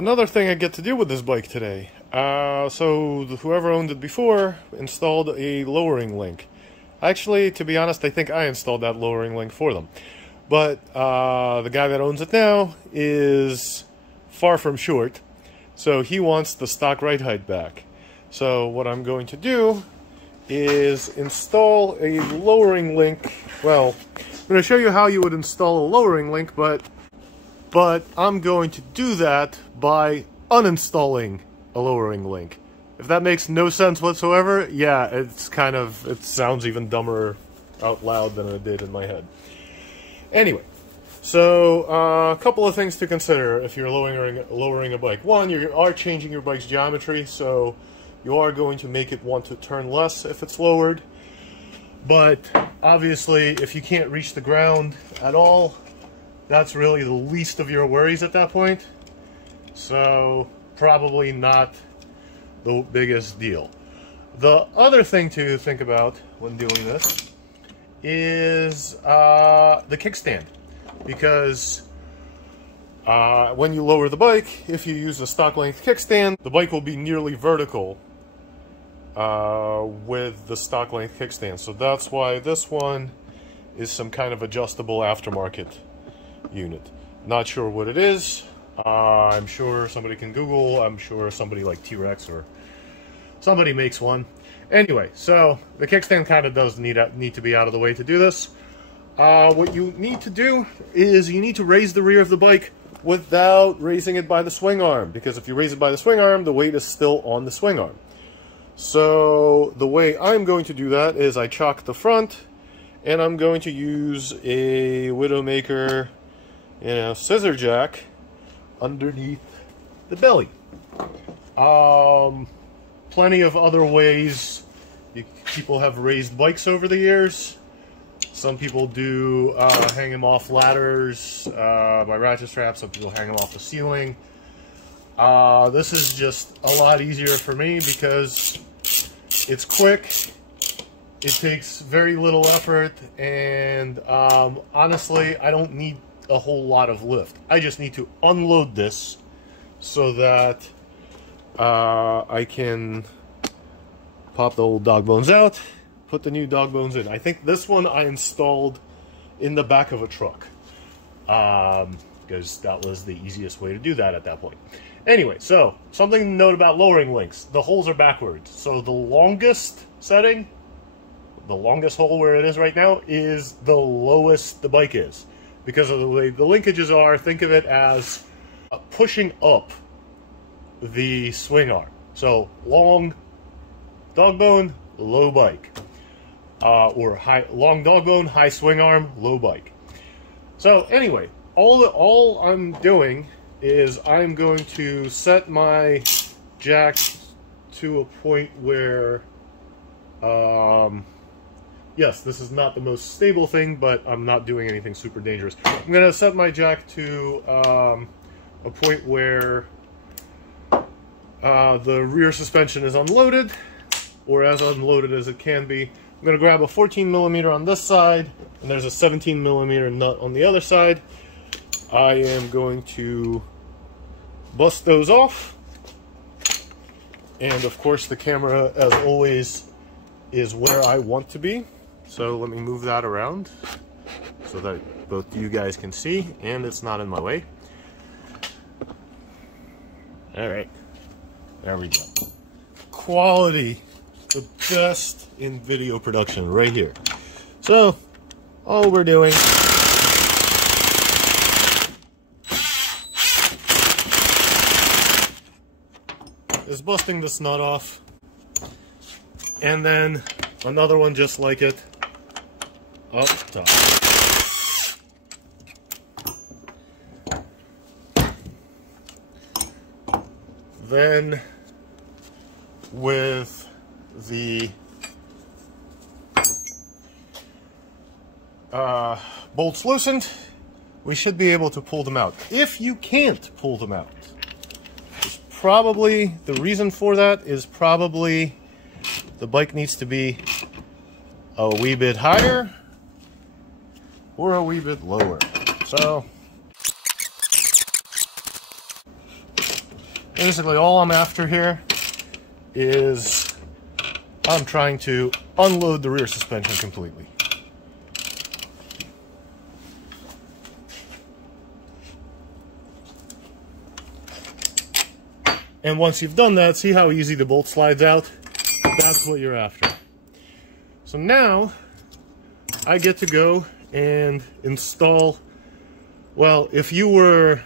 Another thing I get to do with this bike today. So whoever owned it before installed a lowering link. Actually, to be honest, I think I installed that lowering link for them. But the guy that owns it now is far from short, so he wants the stock ride height back. So what I'm going to do is install a lowering link. Well, I'm going to show you how you would install a lowering link, but I'm going to do that by uninstalling a lowering link. If that makes no sense whatsoever, yeah, it sounds even dumber out loud than it did in my head. Anyway, so a couple of things to consider if you're lowering a bike. One, you are changing your bike's geometry, so you are going to make it want to turn less if it's lowered. But obviously, if you can't reach the ground at all, that's really the least of your worries at that point. So probably not the biggest deal. The other thing to think about when doing this is the kickstand, because when you lower the bike, if you use a stock length kickstand, the bike will be nearly vertical with the stock length kickstand. So that's why this one is some kind of adjustable aftermarket unit. Not sure what it is. I'm sure somebody can Google. I'm sure somebody like T-Rex or somebody makes one. Anyway, so the kickstand kind of does need to be out of the way to do this. What you need to do is you need to raise the rear of the bike without raising it by the swing arm, because if you raise it by the swing arm, the weight is still on the swing arm. So the way I'm going to do that is I chock the front, and I'm going to use a Widowmaker, scissor jack underneath the belly. Plenty of other ways people have raised bikes over the years. Some people do hang them off ladders by ratchet straps. Some people hang them off the ceiling. This is just a lot easier for me because it's quick, it takes very little effort, and honestly, I don't need a whole lot of lift. I just need to unload this so that I can pop the old dog bones out, put the new dog bones in. I think this one I installed in the back of a truck because that was the easiest way to do that at that point. Anyway, so something to note about lowering links. The holes are backwards. So the longest setting, the longest hole where it is right now, is the lowest the bike is. Because of the way the linkages are, think of it as pushing up the swing arm. So long dog bone, low bike. Or long dog bone, high swing arm, low bike. So anyway, all I'm doing is I'm going to set my jack to a point where, yes, this is not the most stable thing, but I'm not doing anything super dangerous. I'm going to set my jack to a point where the rear suspension is unloaded, or as unloaded as it can be. I'm going to grab a 14mm on this side, and there's a 17mm nut on the other side. I am going to bust those off, and of course the camera, as always, is where I want to be. So let me move that around so that both you guys can see and it's not in my way. Alright, there we go. Quality, the best in video production right here. So all we're doing is busting this nut off, and then another one just like it up top. Then with the bolts loosened, we should be able to pull them out. If you can't pull them out, probably the reason for that is probably the bike needs to be a wee bit higher or a wee bit lower. So Basically all I'm after here is I'm trying to unload the rear suspension completely. And once you've done that, see how easy the bolt slides out? That's what you're after. So now I get to go and install, well, if you were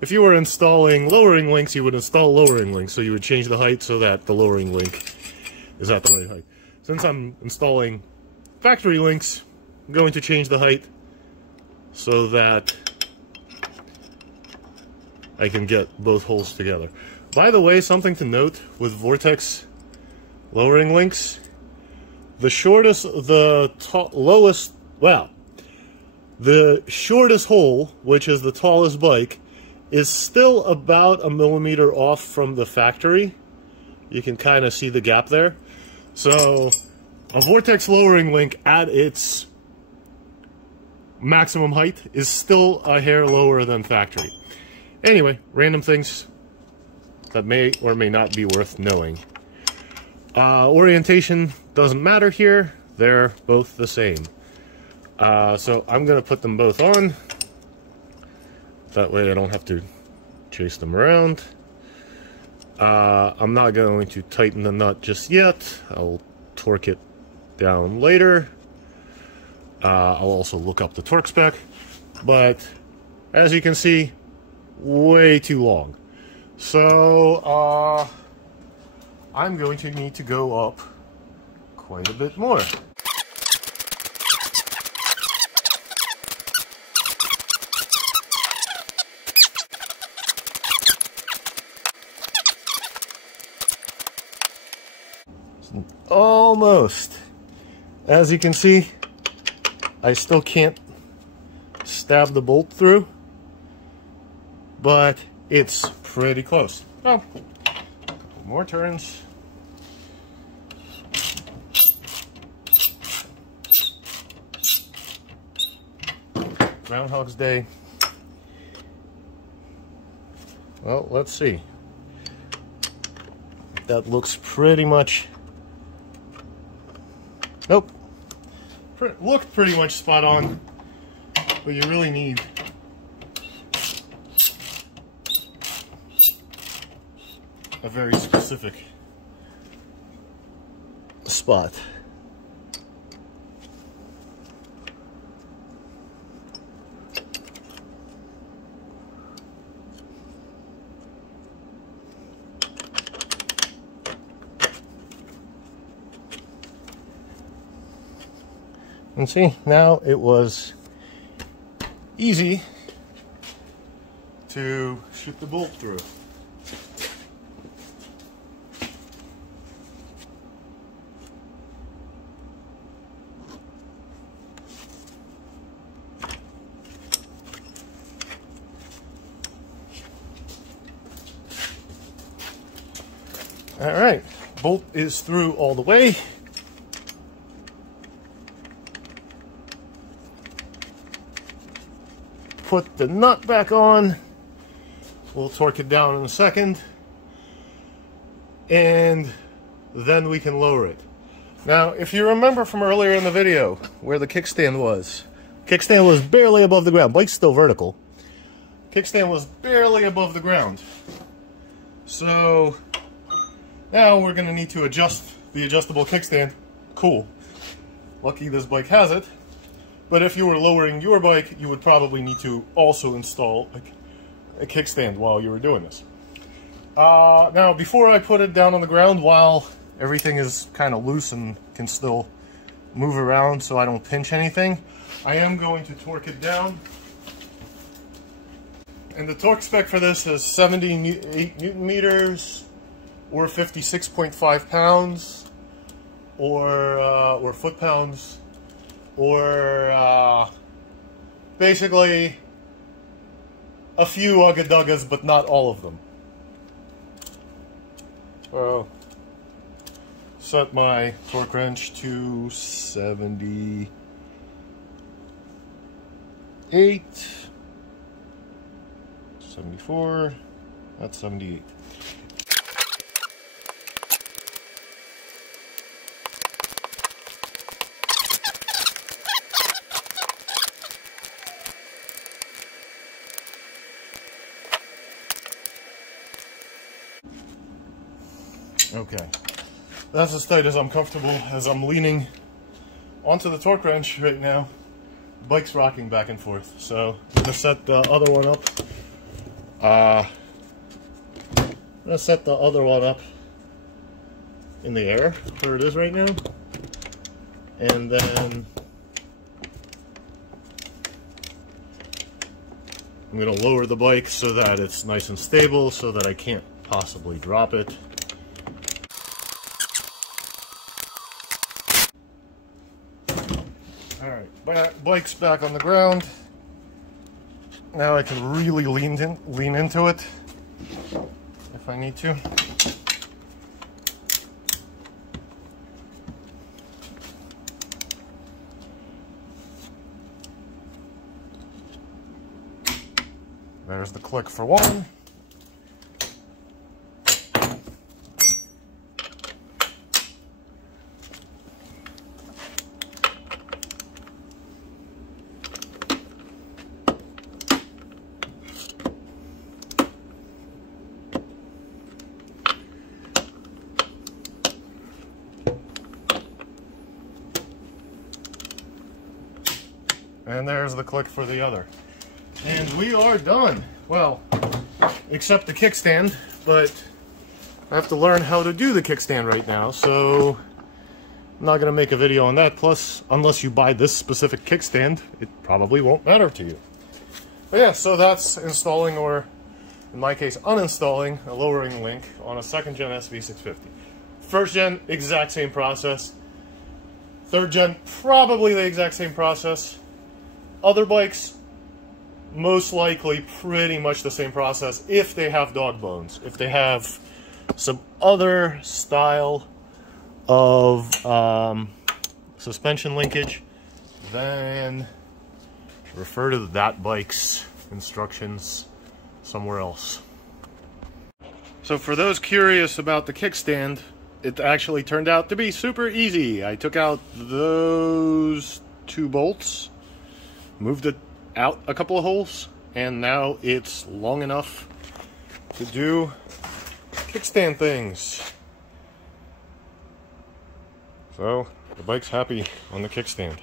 installing lowering links, you would install lowering links. So you would change the height so that the lowering link is at the right height. Since I'm installing factory links, I'm going to change the height so that I can get both holes together. By the way, something to note with Vortex lowering links, the shortest hole, which is the tallest bike, is still about a millimeter off from the factory. You can kind of see the gap there. So a Vortex lowering link at its maximum height is still a hair lower than factory. Anyway, random things that may or may not be worth knowing. Orientation doesn't matter here. They're both the same. So I'm going to put them both on. That way I don't have to chase them around. I'm not going to tighten the nut just yet. I'll torque it down later. I'll also look up the torque spec. But as you can see, way too long. So I'm going to need to go up quite a bit more. Almost. As you can see, I still can't stab the bolt through, but it's pretty close. Oh, a couple more turns. Groundhog's Day. Well, let's see. That looks pretty much... Nope. Looked pretty much spot on, but you really need a very specific spot. And see, now it was easy to shoot the bolt through. All right, bolt is through all the way. Put the nut back on. We'll torque it down in a second. And then we can lower it. Now, if you remember from earlier in the video where the kickstand was barely above the ground. Bike's still vertical. Kickstand was barely above the ground. So now we're going to need to adjust the adjustable kickstand. Cool. Lucky this bike has it. But if you were lowering your bike, you would probably need to also install a kickstand while you were doing this. Now, before I put it down on the ground, while everything is kind of loose and can still move around so I don't pinch anything, I am going to torque it down. And the torque spec for this is 78 Newton meters, or 56.5 pounds, or foot pounds. Or basically a few ugga-duggas, but not all of them. So set my torque wrench to 78, 74, That's 78. Okay, that's as tight as I'm comfortable as I'm leaning onto the torque wrench right now. Bike's rocking back and forth, so I'm gonna set the other one up. I'm gonna set the other one up in the air where it is right now, and then I'm gonna lower the bike so that it's nice and stable, so that I can't possibly drop it. Alright, bike's back on the ground. Now I can really lean into it if I need to. There's the click for one. And there's the click for the other. And we are done. Well, except the kickstand, but I have to learn how to do the kickstand right now, so I'm not going to make a video on that. Plus, unless you buy this specific kickstand, it probably won't matter to you. But yeah, so that's installing, or in my case, uninstalling a lowering link on a 2nd gen sv650. 1st gen, exact same process. 3rd gen, probably the exact same process. Other bikes, most likely pretty much the same process if they have dog bones. If they have some other style of suspension linkage, then refer to that bike's instructions somewhere else. So for those curious about the kickstand, it actually turned out to be super easy. I took out those 2 bolts, moved it out a couple of holes, and now it's long enough to do kickstand things. So the bike's happy on the kickstand.